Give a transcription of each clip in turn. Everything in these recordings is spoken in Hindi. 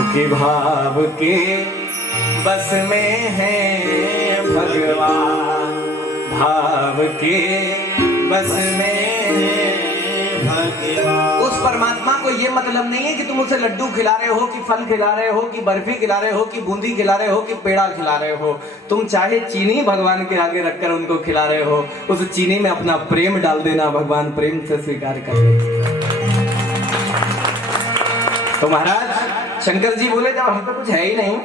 क्योंकि भाव के बस में है भगवान, भाव के बस में है भगवान। उस परमात्मा को ये मतलब नहीं है कि तुम उसे लड्डू खिला रहे हो, कि फल खिला रहे हो, कि बर्फी खिला रहे हो, कि बूंदी खिला रहे हो, कि पेड़ा खिला रहे हो। तुम चाहे चीनी भगवान के आगे रखकर उनको खिला रहे हो, उस चीनी में अपना प्रेम डाल देना, भगवान प्रेम से स्वीकार कर लेंगे। तो महाराज शंकर जी बोले जब हम पे कुछ है ही नहीं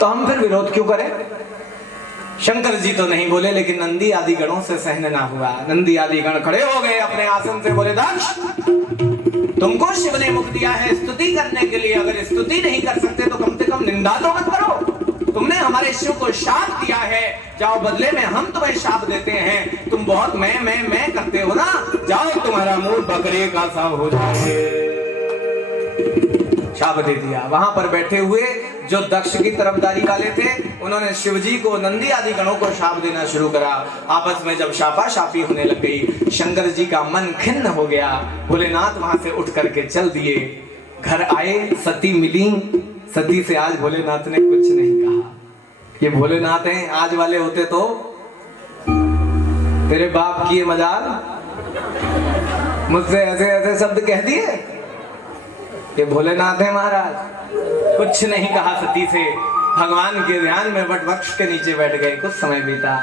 तो हम फिर विरोध क्यों करें। शंकर जी तो नहीं बोले, लेकिन नंदी आदि गणों से सहन ना हुआ। नंदी आदि गण खड़े हो गए अपने आसन से, बोले दक्ष तुमको शिव ने मुख दिया है स्तुति करने के लिए, अगर स्तुति नहीं कर सकते तो कम से कम निंदा तो मत करो। तुमने हमारे शिव को शाप दिया है, जाओ बदले में हम तुम्हें शाप देते हैं। तुम बहुत मैं करते हो ना, जाओ तुम्हारा मुंह बकरे का सा हो जाए। शाप दे दिया। वहां पर बैठे हुए जो दक्ष की तरफदारी वाले थे, उन्होंने शिवजी को नंदी आदि गणों को शाप देना शुरू करा। आपस में जब शापा शापी होने लग गई, शंकर जी का मन खिन्न हो गया। भोलेनाथ वहां से उठ करके चल दिए। घर आए, सती मिली। सती से आज भोलेनाथ ने कुछ नहीं कहा। ये भोलेनाथ हैं, आज वाले होते तो तेरे बाप की मजाल, मुझसे ऐसे ऐसे शब्द कह दिए। ये भोलेनाथ है महाराज, कुछ नहीं कहा सती से। भगवान के ध्यान में वट वृक्ष के नीचे बैठ गए। कुछ समय बीता।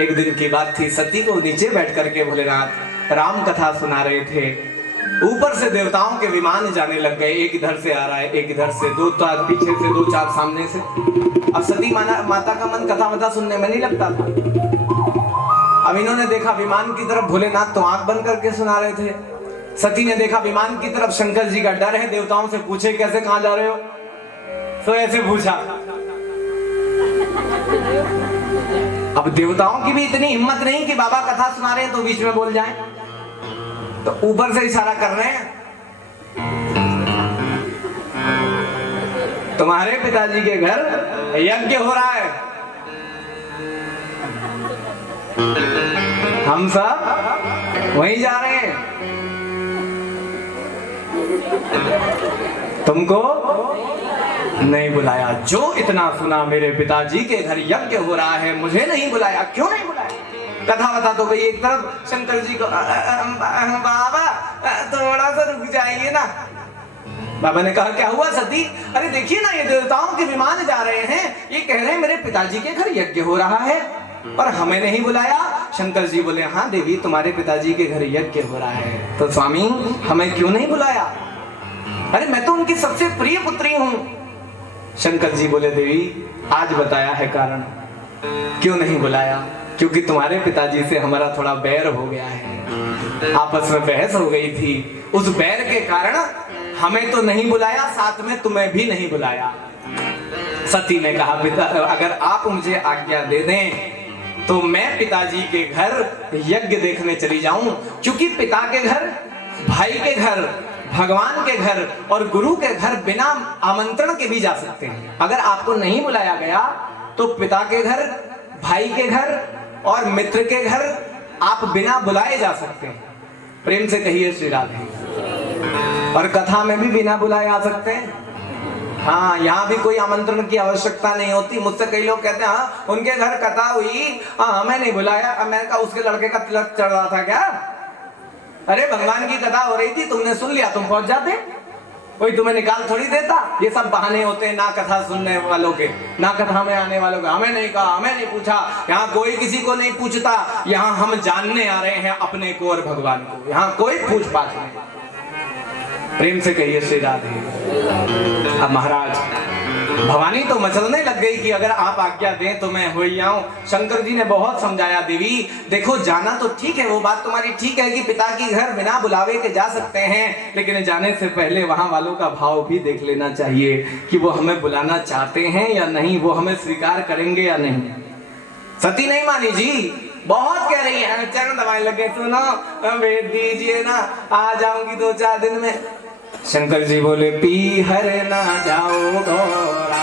एक दिन की बात थी, सती को नीचे बैठ करके भोलेनाथ राम कथा सुना रहे थे। ऊपर से देवताओं के विमान जाने लग गए। एक इधर से आ रहा है, एक इधर से, दो चार पीछे से, दो चार सामने से। अब सती माता का मन कथा वथा सुनने में नहीं लगता था। अब इन्होंने देखा विमान की तरफ, भोलेनाथ तो आंख बंद करके सुना रहे थे। सती ने देखा विमान की तरफ, शंकर जी का डर है। देवताओं से पूछे कैसे, कहां जा रहे हो, तो ऐसे पूछा। अब देवताओं की भी इतनी हिम्मत नहीं कि बाबा कथा सुना रहे हैं तो बीच में बोल जाएं, तो ऊपर से इशारा कर रहे हैं। तुम्हारे पिताजी के घर यज्ञ हो रहा है, हम सब वहीं जा रहे हैं। तुमको नहीं बुलाया। जो इतना सुना, मेरे पिताजी के घर यज्ञ हो रहा है, मुझे नहीं बुलाया। क्यों नहीं बुलाया? कथा बता तो गई एक तरफ। शंकर जी को बाबा थोड़ा सा रुक जाइए ना। बाबा ने कहा क्या हुआ सती? अरे देखिए ना, ये देवताओं के विमान जा रहे हैं, ये कह रहे हैं मेरे पिताजी के घर यज्ञ हो रहा है और हमें नहीं बुलाया। शंकर जी बोले हाँ देवी, तुम्हारे पिताजी के घर यज्ञ हो रहा है तो स्वामी हमें क्यों नहीं बुलाया? अरे मैं तो उनकी सबसे प्रिय पुत्री हूं। शंकर जी बोले देवी आज बताया है कारण, क्यों नहीं बुलाया? क्योंकि तुम्हारे पिताजी से हमारा थोड़ा बैर हो गया है, आपस में बहस हो गई थी। उस बैर के कारण हमें तो नहीं बुलाया, साथ में तुम्हें भी नहीं बुलाया। सती ने कहा पिता अगर आप मुझे आज्ञा दे दें तो मैं पिताजी के घर यज्ञ देखने चली जाऊं। क्योंकि पिता के घर, भाई के घर, भगवान के घर और गुरु के घर बिना आमंत्रण के भी जा सकते हैं। अगर आपको नहीं बुलाया गया तो पिता के घर, भाई के घर और मित्र के घर आप बिना बुलाए जा सकते हैं। प्रेम से कहिए श्री राधे। और कथा में भी बिना बुलाए आ सकते हैं। हाँ, यहाँ भी कोई आमंत्रण की आवश्यकता नहीं होती। मुझसे कई लोग कहते हैं हाँ उनके घर कथा हुई, हाँ हमें नहीं बुलाया। मैं कहा उसके लड़के का तिलक चढ़ रहा था क्या? अरे भगवान की कथा हो रही थी, तुमने सुन लिया, तुम पहुंच जाते, कोई तुम्हें निकाल थोड़ी देता। ये सब बहाने होते हैं ना कथा सुनने वालों के, ना कथा में आने वालों के। हमें नहीं कहा, हमें नहीं पूछा। यहाँ कोई किसी को नहीं पूछता। यहाँ हम जानने आ रहे हैं अपने को और भगवान को। यहाँ कोई पूछ पाछ नहीं। प्रेम से कहिए श्री राधे। अब महाराज भवानी तो मचलने लग गई कि अगर आप आज्ञा दें तो मैं हो ही आऊं। शंकर जी ने बहुत समझाया, देवी देखो जाना तो ठीक है, वो बात तुम्हारी ठीक है कि पिता की घर बिना बुलावे के जा सकते हैं, लेकिन जाने से पहले वहां वालों का भाव भी देख लेना चाहिए कि वो हमें बुलाना चाहते हैं या नहीं, वो हमें स्वीकार करेंगे या नहीं। सती नहीं मानी जी, बहुत कह रही है, चरण दबाने लगे, सुनो भेज दीजिए ना, आ जाऊंगी 2-4 दिन में। शंकर जी बोले पी हर ना जाओ गौरा,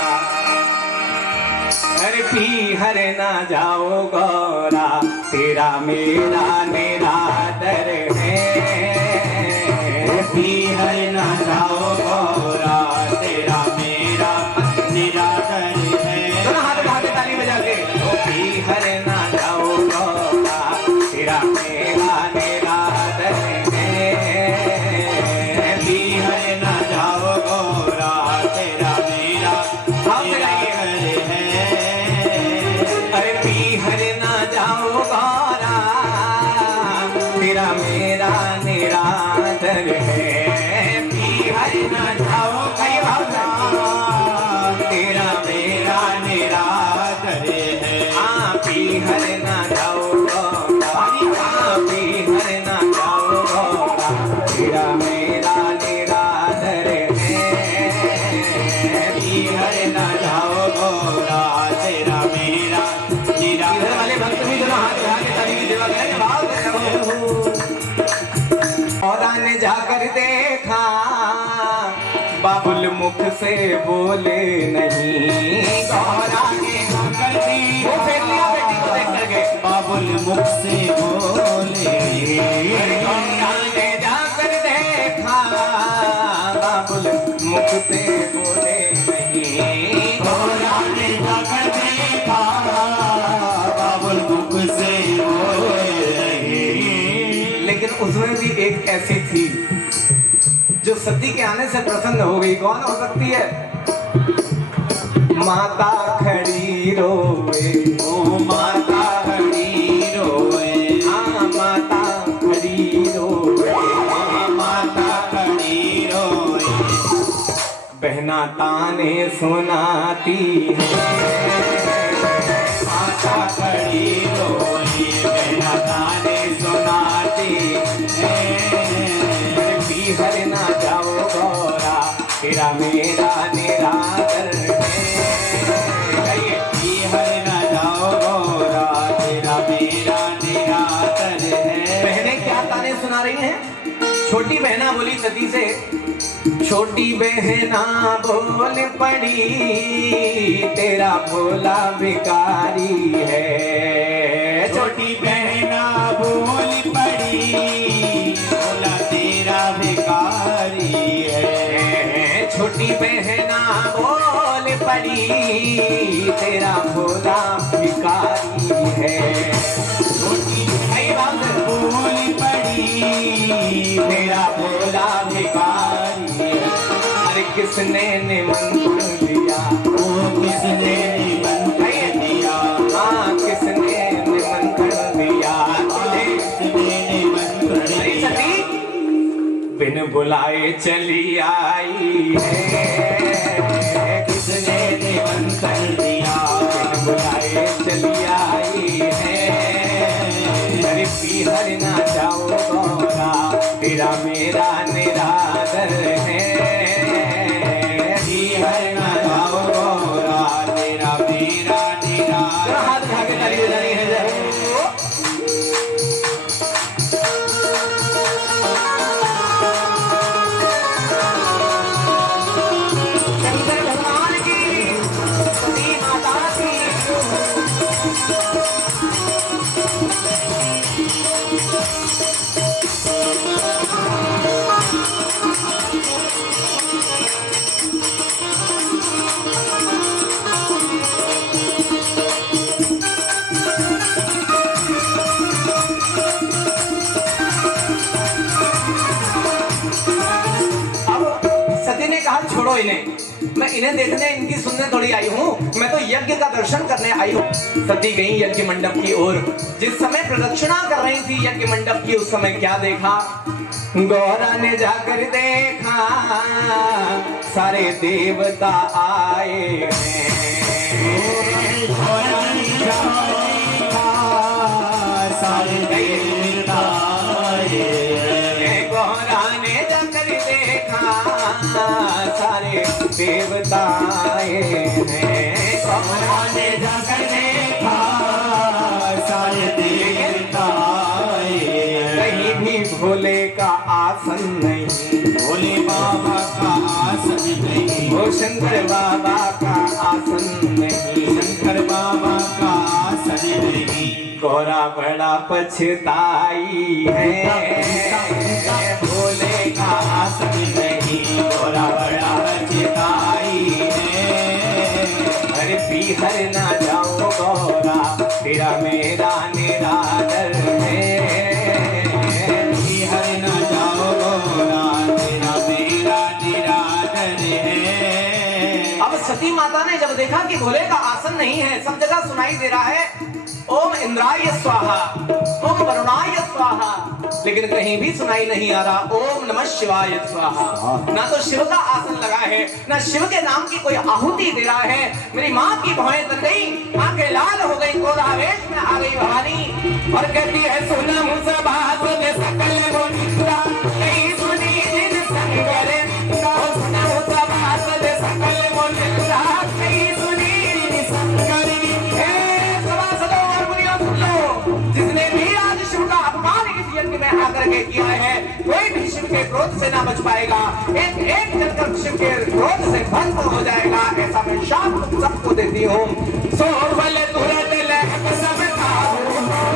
अरे पी हर ना जाओ गौरा, तेरा मेरा निरादर है। पी हर ना जाओ गौरा, तेरा हर न जाओ गोरा तेरा मेरा तेरा। इधर वाले भक्त भी दोनों हाथ उठा के ताली की सेवा करें, भाव से करो। गौरा ने जाकर देखा बाबुल मुख से बोले नहीं। गौरा ने जाकर देखा, वो फेर लिया बेटी को देख करके, बाबुल मुख से बोले। गौरा ने जाकर देखा बाबुल मुख से बोले नहीं। गौरा ने जाकर देखा बाबुल मुख से बोले नहीं। लेकिन उसमें भी एक ऐसी थी जो सती के आने से प्रसन्न हो गई। कौन हो सकती है? माता खड़ी रोए, ओ माता खड़ी रोए। हाँ माता खड़ी रोए, माता खड़ी रोए। बहना ताने सुनाती है। माता खड़ी रोए, बहना ताने सुनाती है। हर ना जाओ गौरा तेरा मेरा निरादर है। हर न जाओ गौरा तेरा मेरा निरादर है। बहनें क्या ताने सुना रही हैं? छोटी बहना बोली सती से, छोटी बहना बोल पड़ी तेरा भोला भिखारी है। छोटी बहना बोल पड़ी भोला तेरा भिखारी है। छोटी बहना बोल पड़ी तेरा भोला भिखारी है। छोटी बहना बोल पड़ी तेरा भोला भिखारी है। अरे किसने निमंत्रण दिया? ओ किसने निमंत्रण दिया? हाँ किसने निमंत्रण दिया तुझे? किसने निमंत्रण अरे दिया? सती बिन बुलाए चली आई है। किसने निमंत्रण दिया? बिन बुलाए चली आई है। अरे पीहर ना जाओ गौरा तेरा मेरा निरादर है। हर न जाओ गौरा तेरा मेरा निरादर। हाथ उठा के ताली बजानी है जरा। शंकर भगवान की, सती माता की। सती ने कहा छोड़ो इन्हें, मैं इन्हें देखने इनकी सुनने थोड़ी आई हूँ, मैं तो यज्ञ का दर्शन करने आई हूँ। सती गई यज्ञ मंडप की ओर। जिस समय प्रदक्षिणा कर रही थी यज्ञ मंडप की, उस समय क्या देखा? गौरा ने जाकर देखा सारे देवता आए हैं। गौरा ने जाकर देखा सारे देवता आए हैं। गौरा ने जाकर देखा सारे देवता आए हैं। गौरा ने जाकर देखा सारे देवता आए हैं। कहीं भी भोले का आसन नहीं, भोले बाबा का आसन नहीं। वो शंकर बाबा का आसन नहीं, शंकर बाबा का आसन नहीं। गौरा बड़ा पछताई है। भोले का आसन नहीं। गौरा बड़ा पछताई है। अरे पीहर ना जाओ गौरा तेरा मेरा निरादर है। हर न जाओ गौरा तेरा मेरा निरादर है। अब सती माता ने जब देखा कि भोले का आसन नहीं है, सब जगह सुनाई दे रहा है ओम इंद्राय स्वाहा, ओम वरुणाय स्वाहा, लेकिन कहीं भी सुनाई नहीं आ रहा ओम नमः शिवाय स्वाहा। ना तो शिव का आसन लगा है, ना शिव के नाम की कोई आहुति दे रहा है। मेरी माँ की भौहें तन गई, आंखें लाल हो गई, क्रोधावेश में आ गई भवानी और कहती है सुन मुसबा सुन सकल मुनिंद्रा कहीं सुनी जिन संग करे, सुन मुसबा सुन सकल मुनिंद्रा क्रोध से ना बच पाएगा, एक एक जलकर शिव के क्रोध से भस्म हो जाएगा। ऐसा मैं शाप तुम सबको देती हूँ। सो बले तुरंत लहक सब खाओ,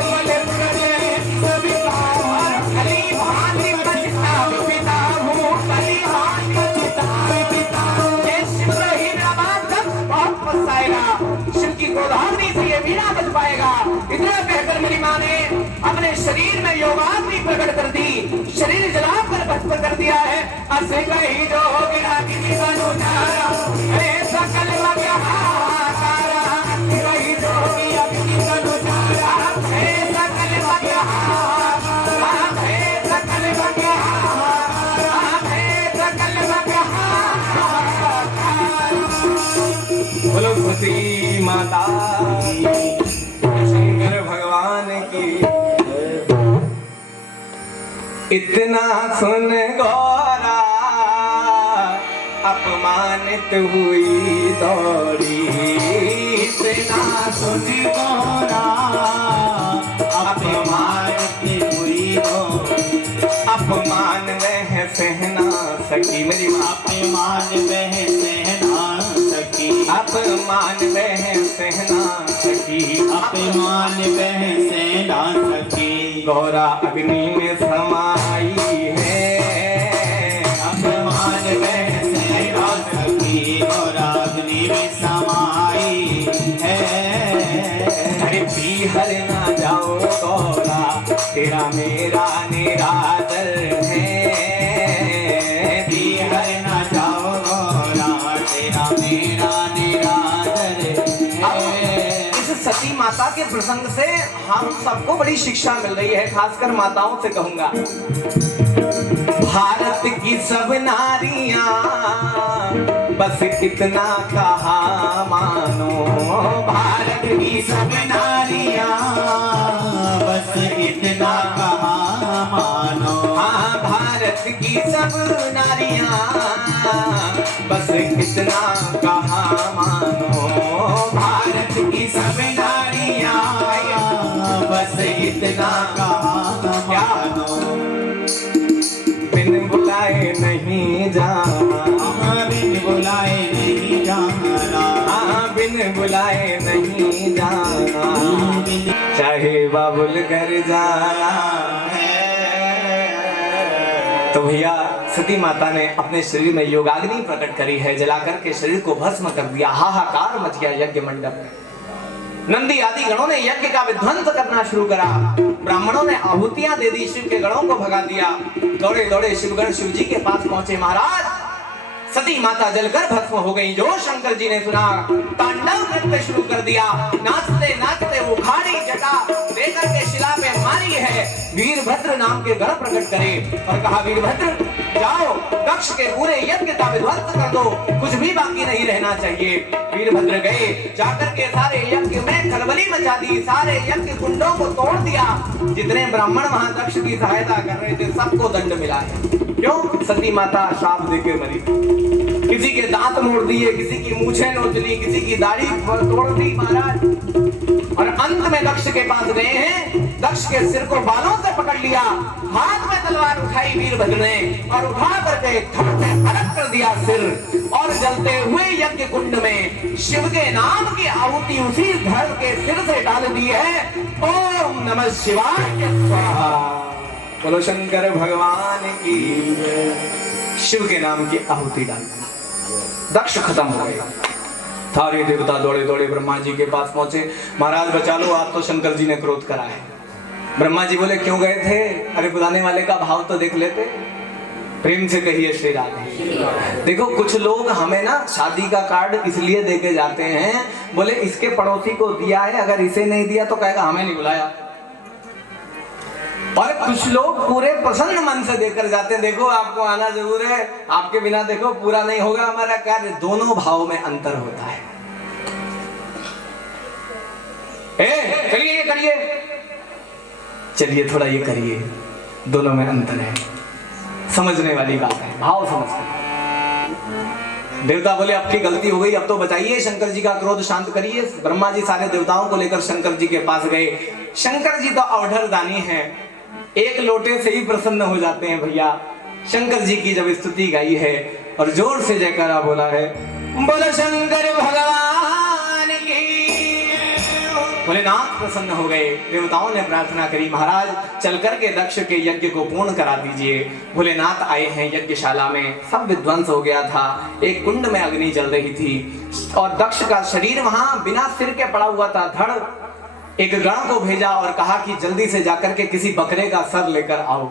बले तुरंत लहक सब खाओ, खली भांति बचता पिता हूँ, खली भांति बचता पिता हूँ। ये शिव ही मेरा बात बहुत पछताएगा, शिव की क्रोधाग्नि से ये वीणा बच पाएगा। इतना कहकर मेरी माँ ने अपने शरीर में योगाग्नि प्रकट कर दी, शरीर जलाकर भस्म कर दिया है। असे कहीं जो गिरा किसी अनुचारा, अरे सकल मग्हारा, कहीं जो गिरा किसी अनुचारा, अरे सकल मग्हारा, अरे सकल मग्हारा, अरे सकल मग्हारा। बोलो सती माता शंकर भगवान की। इतना सुन गौरा अपमानित हुई दौड़ी, इतना सुन गौरा अपमानित हुई दौड़ी। अपमान वह सहना सकी मेरी माँ, अपमान वह सहना सकी, अपमान वह सहना सकी, अपमान वह सहना सकी। गौरा अग्नि में समाई है, अपमान वह सहना सकी, गौरा अग्नि में समाई है। अरे पीहर ना जाओ गौरा, तेरा मेरा निरादर है। पीहर ना जाओ गौरा, तेरा मेरा निरादर है। इस सती माता के प्रसंग से हम सबको बड़ी शिक्षा मिल रही है, खासकर माताओं से कहूंगा। भारत की सब नारियां बस इतना कहा मानो, भारत की सब नारियां बस इतना कहा मानो। हाँ, भारत की सब नारियां बस इतना कहा मानो, भारत की सब नारियां बस इतना कहा मानो। बिन बुलाए नहीं जाना, बिन बुलाए नहीं जाना, बिन बुलाए नहीं जाना, चाहे बाबुल घर जाना है। तो भैया सती माता ने अपने शरीर में योगाग्नि प्रकट करी है, जलाकर के शरीर को भस्म कर दिया। हाहाकार मच गया यज्ञ मंडप में। नंदी आदि गणों ने यज्ञ का विध्वंस करना शुरू करा, ब्राह्मणों ने आहुतियां दे दी, शिव के गणों को भगा दिया। दौड़े दौड़े शिवगण शिव जी के पास पहुंचे। महाराज सती माता जलकर भस्म हो गई। जो शंकर जी ने सुना, तांडव नृत्य शुरू कर दिया। नाचते नाचते वो खाड़ी जटा लेकर के शिला पे मारी है। वीरभद्र नाम के गण प्रकट करे और कहा, वीरभद्र जाओ दक्ष के पूरे यज्ञ का विध्वंस कर दो, कुछ भी बाकी नहीं रहना चाहिए। वीरभद्र गए, जाकर के सारे यज्ञ में खलबली मचा दी, सारे यज्ञ कुंडों को तोड़ दिया। जितने ब्राह्मण वहां दक्ष की सहायता कर रहे थे सबको दंड मिला है। क्यों? सती माता शाप देके मरी। किसी के दांत मोड़ दिए, किसी की मूछें नोच ली, किसी की दाढ़ी तोड़ दी महाराज। और अंत में दक्ष के पास गए हैं, दक्ष के सिर को बालों से पकड़ लिया, हाथ में तलवार उठाई वीरभद्र ने और उठा करके धड़ से अलग कर दिया सिर। और जलते हुए यज्ञ कुंड में शिव के नाम की आहुति उसी धड़ के सिर से डाल दी है। ओम नमः शिवाय स्वाहा। बोलो शंकर भगवान की। शिव के नाम की आहुति डाल दी, दक्ष खत्म हो गया। सारे देवता दौड़े दौड़े ब्रह्मा जी के पास पहुंचे। महाराज बचा लो, आप तो शंकर जी ने क्रोध करा है। ब्रह्मा जी बोले, क्यों गए थे? अरे बुलाने वाले का भाव तो देख लेते। प्रेम से कहिए श्री राधे। देखो कुछ लोग हमें ना शादी का कार्ड इसलिए देके जाते हैं, बोले इसके पड़ोसी को दिया है, अगर इसे नहीं दिया तो कहेगा हमें नहीं बुलाया। और कुछ लोग पूरे प्रसन्न मन से देकर जाते हैं, देखो आपको आना जरूर है, आपके बिना देखो पूरा नहीं होगा हमारा कार्य। दोनों भाव में अंतर होता है। चलिए ये करिए, चलिए थोड़ा ये करिए, दोनों में अंतर है। समझने वाली बात है, भाव समझते। देवता बोले अब की गलती हो गई, अब तो बचाइए, शंकर जी का क्रोध शांत करिए। ब्रह्मा जी सारे देवताओं को लेकर शंकर जी के पास गए। शंकर जी तो अवधर दानी हैं, एक लोटे से ही प्रसन्न हो जाते हैं भैया। शंकर जी की जब स्तुति गाई है और जोर से जयकारा बोला है, बोलो शंकर भगवान की। भोलेनाथ प्रसन्न हो गए। देवताओं ने प्रार्थना करी, महाराज चल करके दक्ष के यज्ञ को पूर्ण करा दीजिए। भोलेनाथ आए हैं यज्ञशाला में, सब विध्वंस हो गया था। एक कुंड में अग्नि जल रही थी और दक्ष का शरीर वहां बिना सिर के पड़ा हुआ था। धड़ एक गण को भेजा और कहा कि जल्दी से जाकर के किसी बकरे का सर लेकर आओ।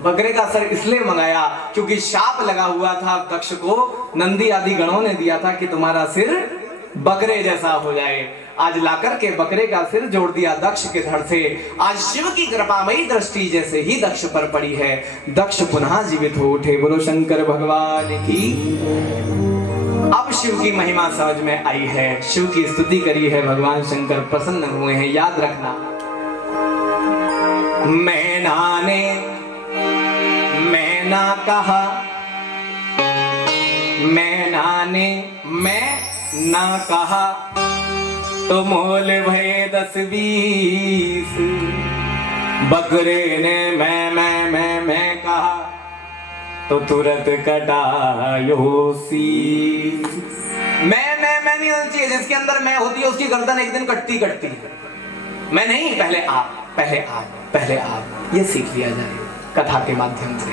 बकरे का सर इसलिए मंगाया क्योंकि शाप लगा हुआ था दक्ष को, नंदी आदि गणों ने दिया था कि तुम्हारा सिर बकरे जैसा हो जाए। आज लाकर के बकरे का सिर जोड़ दिया दक्ष के धड़ से। आज शिव की कृपामयी दृष्टि जैसे ही दक्ष पर पड़ी है, दक्ष पुनः जीवित हो उठे। बोलो शंकर भगवान की। अब शिव की महिमा समझ में आई है, शिव की स्तुति करी है, भगवान शंकर प्रसन्न हुए हैं। याद रखना, मैना कहा, मैं ना कहा तो मोल भय 10-20। बकरे ने मैं कहा तो तुरंत कटायो सी। मैं नहीं होनी चाहिए, जिसके अंदर मैं होती है उसकी गर्दन एक दिन कटती है। मैं नहीं, पहले आप ये सीख लिया जाए कथा के माध्यम से।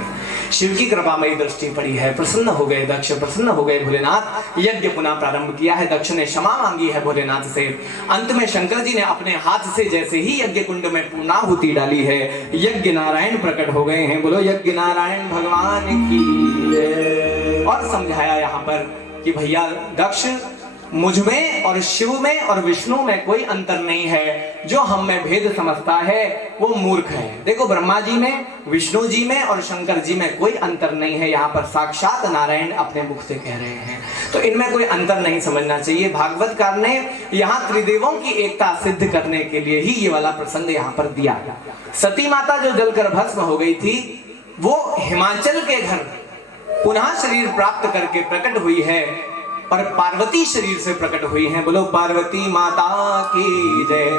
शिव की कृपामयी दृष्टि पड़ी है, प्रसन्न हो गए दक्ष, प्रसन्न हो गए भोलेनाथ। यज्ञ पुनः प्रारंभ किया है, दक्ष ने क्षमा मांगी है भोलेनाथ से। अंत में शंकर जी ने अपने हाथ से जैसे ही यज्ञ कुंड में पूर्णाहुति डाली है, यज्ञ नारायण प्रकट हो गए हैं। बोलो यज्ञ नारायण भगवान की। और समझाया यहाँ पर कि भैया दक्ष, मुझ में और शिव में और विष्णु में कोई अंतर नहीं है। जो हम में भेद समझता है वो मूर्ख है। देखो ब्रह्मा जी में, विष्णु जी में और शंकर जी में कोई अंतर नहीं है। यहाँ पर साक्षात नारायण अपने मुख से कह रहे हैं, तो इनमें कोई अंतर नहीं समझना चाहिए। भागवतकार ने यहाँ त्रिदेवों की एकता सिद्ध करने के लिए ही ये वाला प्रसंग यहाँ पर दिया। सती माता जो जलकर भस्म हो गई थी, वो हिमाचल के घर पुनः शरीर प्राप्त करके प्रकट हुई है और पार्वती शरीर से प्रकट हुई हैं। बोलो पार्वती माता की जय।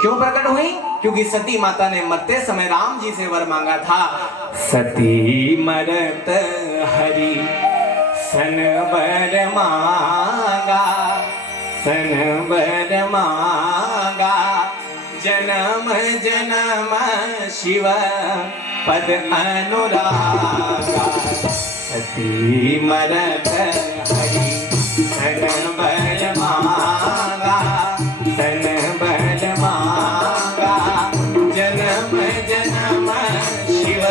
क्यों प्रकट हुई? क्योंकि सती माता ने मरते समय राम जी से वर मांगा था, सती मरत हरि सन वर मांगा, सन वर मांगा, जन्म जन्म शिव पद अनुरागा। सती मरत हरि सन बल मांगा, सन बल मांगा, जन्म जन्म शिव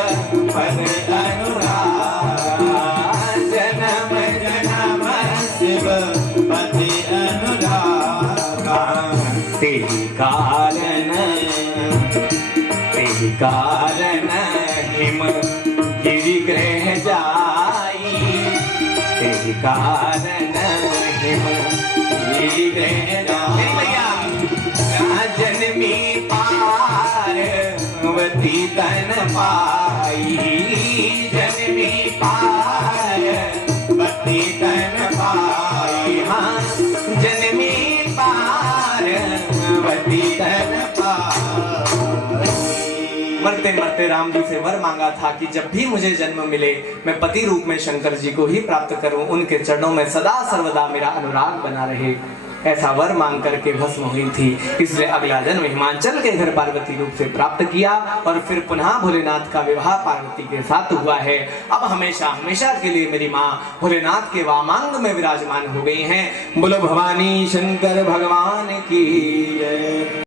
पद अनुरागा, जन्म जन्म शिव पद अनुरागा। तेहि कारण हिम गिरिग्रह जाई, तेहि कारण हिम गिरिग्रह जाई। जन्मी पार्वती तन पाई, जन्मी पार्वती तन पाई, हाँ जन्मी पार्वती तन पाई। मरते मरते राम जी से वर मांगा था कि जब भी मुझे जन्म मिले मैं पति रूप में शंकर जी को ही प्राप्त करूं, उनके चरणों में सदा सर्वदा मेरा अनुराग बना रहे। ऐसा वर मांग करके भस्म हुई थी, इसलिए अगला जन्म हिमाचल के घर पार्वती रूप से प्राप्त किया और फिर पुनः भोलेनाथ का विवाह पार्वती के साथ हुआ है। अब हमेशा हमेशा के लिए मेरी माँ भोलेनाथ के वामांग में विराजमान हो गई हैं। बोलो भवानी शंकर भगवान की।